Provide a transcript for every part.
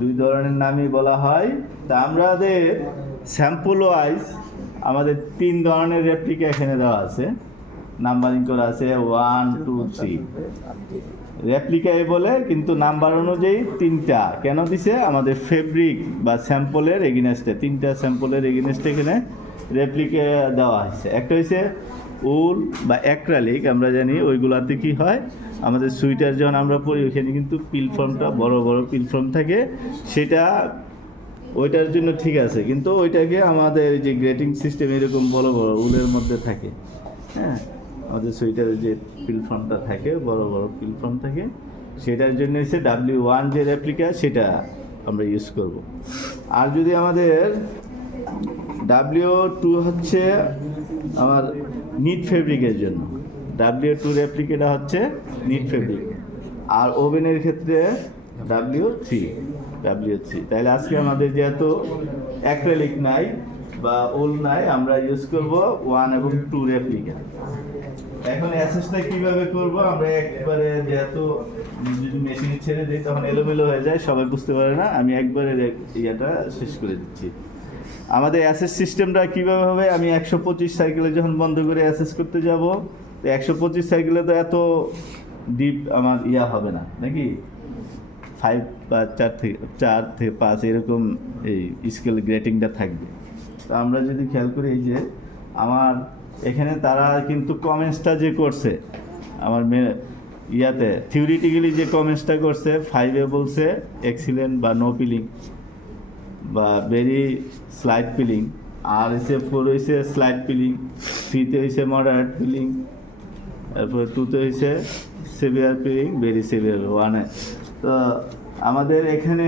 দুই ধরনের নামই বলা হয়। তা আমাদের স্যাম্পল ওয়াইজ আমাদের তিন ধরনের রেপ্লিকা এখানে দেওয়া আছে, নাম্বারিং করা আছে 1 2 3 রেপ্লিকা বলে, কিন্তু নাম্বার অনুযায়ী তিনটা কেন দিছে, আমাদের ফেব্রিক বা স্যাম্পলের এগেনস্টে, তিনটা স্যাম্পলের এগেনস্টে এখানে রেপ্লিকা দেওয়া হয়েছে। একটা হচ্ছে উল বা অ্যাক্রালিক, আমরা জানি ওইগুলাতে কি হয়, আমাদের সুইটার যখন আমরা পরি ওইখানে কিন্তু পিলফর্মটা বড় বড় পিলফর্ম থাকে, সেটা ওইটার জন্য ঠিক আছে, কিন্তু ওইটাকে আমাদের যে গ্রেটিং সিস্টেম এরকম বড় বড় উলের মধ্যে থাকে, হ্যাঁ, আমাদের সোয়েটারের যে পিলফর্মটা থাকে বড় বড় পিলফর্ম থাকে, সেটার জন্য হচ্ছে W1 যে রেপ্লিকা সেটা আমরা ইউজ করব। আর যদি আমাদের W2 হচ্ছে আমার নিট ফেব্রিকের জন্য, W2 রেপ্লিকাটা হচ্ছে নিট ফেব্রিক, আর ওভেনের ক্ষেত্রে W3। তাহলে আজকে আমাদের যেহেতু অ্যাক্রিলিক নাই বা উল নাই, আমরা ইউজ করব 1 এবং 2 রেপ্লিকা। এখন অ্যাসেসটা কিভাবে করব, আমরা একবারে যেহেতু যদি মেশিনে ছেড়ে দিই তখন এলোমেলো হয়ে যায়, সবাই বুঝতে পারে না, আমি একবারে ইয়েটা শেষ করে দিচ্ছি। আমাদের অ্যাসেস সিস্টেমটা কীভাবে হবে, আমি 125 সাইকেলে যখন বন্ধ করে অ্যাসেস করতে যাব, তো 125 সাইকেলে তো এত ডিপ আমার ইয়া হবে না নাকি, 5 বা 4 থেকে 5 এরকম এই স্কেল গ্রেটিংটা থাকবে। তো আমরা যদি খেয়াল করি, এই যে আমার এখানে তারা কিন্তু কমেন্টসটা যে করছে আমার ইয়াতে থিওরিটিক্যালি যে কমেন্টসটা করছে, 5-এ বলছে এক্সিলেন্ট বা নো পিলিং বা ভেরি স্লাইড পিলিং, আর হচ্ছে 4 হয়েছে স্লাইড পিলিং, 3-তে হয়েছে মডারেট পিলিং, তারপরে 2-তে হয়েছে সিভিয়ার পিলিং, ভেরি সিভিয়ার 1-এ। তো আমাদের এখানে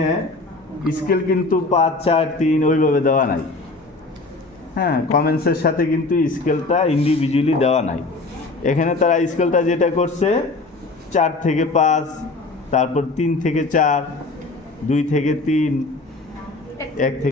স্কেল কিন্তু 5 4 3 ওইভাবে দেওয়া নাই, হ্যাঁ, কমেন্টসের সাথে কিন্তু স্কেলটা ইন্ডিভিজুয়ালি দেওয়া নাই। এখানে তারা স্কেলটা যেটা করছে 4 থেকে 5, তারপর 3 থেকে 4, 2 থেকে 3, 1 থেকে